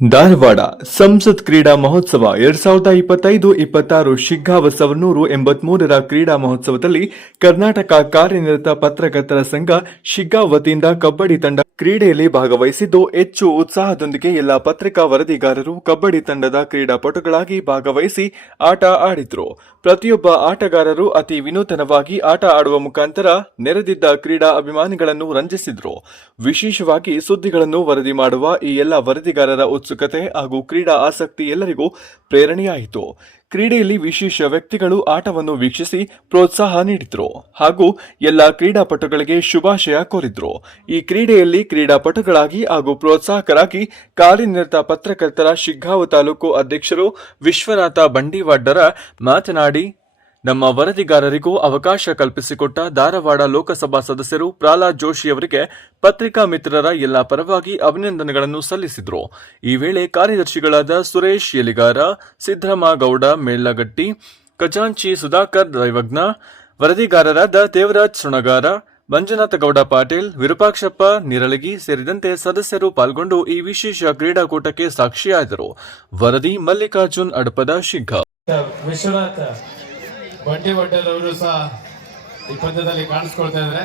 ಧಾರವಾಡ ಸಂಸತ್ ಕ್ರೀಡಾ ಮಹೋತ್ಸವ ಎರಡ್ ಸಾವಿರದ ಇಪ್ಪತ್ತೈದು ಇಪ್ಪತ್ತಾರು ಶಿಗ್ಗಾಂವ ಎಂಬತ್ಮೂರರ ಕ್ರೀಡಾ ಮಹೋತ್ಸವದಲ್ಲಿ ಕರ್ನಾಟಕ ಕಾರ್ಯನಿರತ ಪತ್ರಕರ್ತರ ಸಂಘ ಶಿಗ್ಗಾ ವತಿಯಿಂದ ಕಬ್ಬಡಿ ತಂಡ ಕ್ರೀಡೆಯಲ್ಲಿ ಭಾಗವಹಿಸಿದ್ದು, ಹೆಚ್ಚು ಉತ್ಸಾಹದೊಂದಿಗೆ ಎಲ್ಲ ಪತ್ರಿಕಾ ವರದಿಗಾರರು ಕಬ್ಬಡಿ ತಂಡದ ಕ್ರೀಡಾಪಟುಗಳಾಗಿ ಭಾಗವಹಿಸಿ ಆಟ ಆಡಿದ್ರು. ಪ್ರತಿಯೊಬ್ಬ ಆಟಗಾರರು ಅತಿ ವಿನೂತನವಾಗಿ ಆಟ ಆಡುವ ಮುಖಾಂತರ ನೆರೆದಿದ್ದ ಕ್ರೀಡಾ ಅಭಿಮಾನಿಗಳನ್ನು ರಂಜಿಸಿದ್ರು. ವಿಶೇಷವಾಗಿ ಸುದ್ದಿಗಳನ್ನು ವರದಿ ಮಾಡುವ ಈ ಎಲ್ಲ ವರದಿಗಾರರ ಉತ್ಸುಕತೆ ಹಾಗೂ ಕ್ರೀಡಾ ಆಸಕ್ತಿ ಎಲ್ಲರಿಗೂ ಪ್ರೇರಣೆಯಾಯಿತು. ಕ್ರೀಡೆಯಲ್ಲಿ ವಿಶೇಷ ವ್ಯಕ್ತಿಗಳು ಆಟವನ್ನು ವೀಕ್ಷಿಸಿ ಪ್ರೋತ್ಸಾಹ ನೀಡಿದ್ರು ಹಾಗೂ ಎಲ್ಲ ಕ್ರೀಡಾಪಟುಗಳಿಗೆ ಶುಭಾಶಯ ಕೋರಿದ್ರು. ಈ ಕ್ರೀಡೆಯಲ್ಲಿ ಕ್ರೀಡಾಪಟುಗಳಾಗಿ ಹಾಗೂ ಪ್ರೋತ್ಸಾಹಕರಾಗಿ ಕಾರ್ಯನಿರತ ಪತ್ರಕರ್ತರ ಶಿಗ್ಗಾವು ತಾಲೂಕು ಅಧ್ಯಕ್ಷರು ವಿಶ್ವನಾಥ ಬಂಡಿವಾಡ್ಡರ ಮಾತನಾಡಿ ನಮ್ಮ ವರದಿಗಾರರಿಗೂ ಅವಕಾಶ ಕಲ್ಪಿಸಿಕೊಟ್ಟ ಧಾರವಾಡ ಲೋಕಸಭಾ ಸದಸ್ಯರು ಪ್ರಹ್ಲಾದ್ ಜೋಶಿಯವರಿಗೆ ಪತ್ರಿಕಾ ಮಿತ್ರರ ಎಲ್ಲ ಪರವಾಗಿ ಅಭಿನಂದನೆಗಳನ್ನು ಸಲ್ಲಿಸಿದರು. ಈ ವೇಳೆ ಕಾರ್ಯದರ್ಶಿಗಳಾದ ಸುರೇಶ್ ಯಲಿಗಾರ, ಸಿದ್ದರಾಮಗೌಡ, ಮೇಳಗಟ್ಟಿ, ಖಜಾಂಚಿ ಸುಧಾಕರ್ ದೈವಜ್ಞ ವರದಿಗಾರರಾದ ದೇವರಾಜ್ ಸುಣಗಾರ, ಮಂಜುನಾಥ ಗೌಡ ಪಾಟೀಲ್, ವಿರೂಪಾಕ್ಷಪ್ಪ, ನಿರಳಗಿ ಸೇರಿದಂತೆ ಸದಸ್ಯರು ಪಾಲ್ಗೊಂಡು ಈ ವಿಶೇಷ ಕ್ರೀಡಾಕೂಟಕ್ಕೆ ಸಾಕ್ಷಿಯಾದರು. ವರದಿ ಮಲ್ಲಿಕಾರ್ಜುನ್ ಅಡಪದ ಶಿಗ್ಗ. ವಿಶ್ವನಾಥ್ ಬಂಡಿ ಅವರು ಸಹ ಈ ಪಂದ್ಯದಲ್ಲಿ ಕಾಣಿಸ್ಕೊಳ್ತಾ ಇದ್ದಾರೆ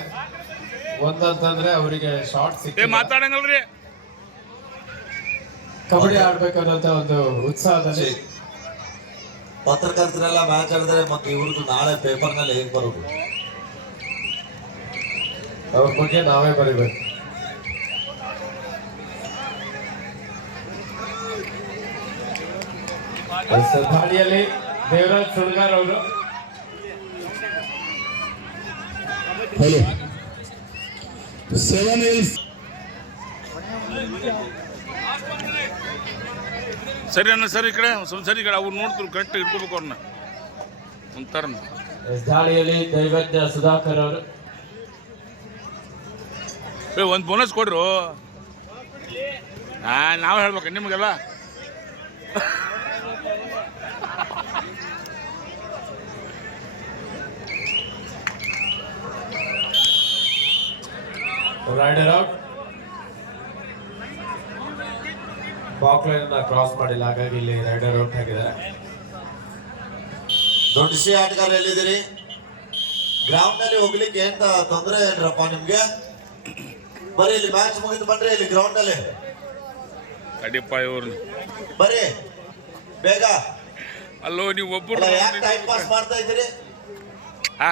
ಒಂದಂತಂದ್ರೆ ಅವರಿಗೆ ಶಾರ್ಟ್ ಏ ಸಿಕ್ಕಿಲ್ಲ ಮಾತಾಡಂಗಲ್ರಿ. ಕಬಡ್ಡಿ ಆಡ್ಬೇಕನ್ನೋಂತ ಒಂದು ಉತ್ಸಾಹದಲ್ಲಿ ಪತ್ರಕರ್ತರೆಲ್ಲ ಮ್ಯಾಚ್ ಆಡಿದ್ರೆ ಮತ್ತೆ ಇವ್ರದ್ದು ನಾಳೆ ಪೇಪರ್ನಲ್ಲಿ ಹೇಗೆ ಬರೋದು? ಅವ್ರ ಬಗ್ಗೆ ನಾವೇ ಬರೀಬೇಕು. ಸರ್ ದಾಳಿಯಲ್ಲಿ ದೇವರಾಜ್ ಸುಳ್ಗಾರ್ ಅವರು. ಹಲೋ. ಸೆವೆನ್ ಇಲ್ಸ್ ಸರಿ ಅಣ್ಣ ಸರಿ ಈ ಕಡೆ ಸ್ವಲ್ಪ ಸರಿ ಕಡೆ ಅವ್ರು ನೋಡ್ತಾರೆ ಕರೆಕ್ಟ್ ಇಟ್ಕೋಬೇಕು ಅವ್ರನ್ನ ಒಂಥರ. ದಾಳಿಯಲ್ಲಿ ದೈವಜ್ಞ ಸುಧಾಕರ್ ಅವರು. ಏ ಒಂದು ಬೋನಸ್ ಕೊಡ್ರು. ಹಾ ನಾವು ಹೇಳ್ಬೇಕು ನಿಮಗೆಲ್ಲ. Raider out baulk line cross ಮಾಡಿಲ್ಲ ಹಾಗಾಗಿ ಇಲ್ಲಿ ರೈಡರ್ ಔಟ್ ಆಗಿದ್ದಾರೆ ದೊಡ್ಡ ಸಿ ಆಟಗಾರ ಎಲ್ಲಿದ್ದೀರಿ? ಗ್ರೌಂಡ್ನಲ್ಲಿ ಹೋಗ್ಲಿಕ್ಕೆ ಎಂತ ತೊಂದರೆ ಏನ್ರಪ್ಪ ನಿಮ್ಗೆ? ಬರೀ ಇಲ್ಲಿ ಮ್ಯಾಚ್ ಮುಗಿದು ಬಂದ್ರೆ ಇಲ್ಲಿ ಗ್ರೌಂಡ್ನಲ್ಲಿ ಬರೀ ಬೇಗ. ಅಲ್ಲೋ ನೀವು ಒಬ್ಬರು ಯಾಕೆ ಟೈಮ್ ಪಾಸ್ ಮಾಡ್ತಾ ಇದ್ದೀರಿ? ಹಾ.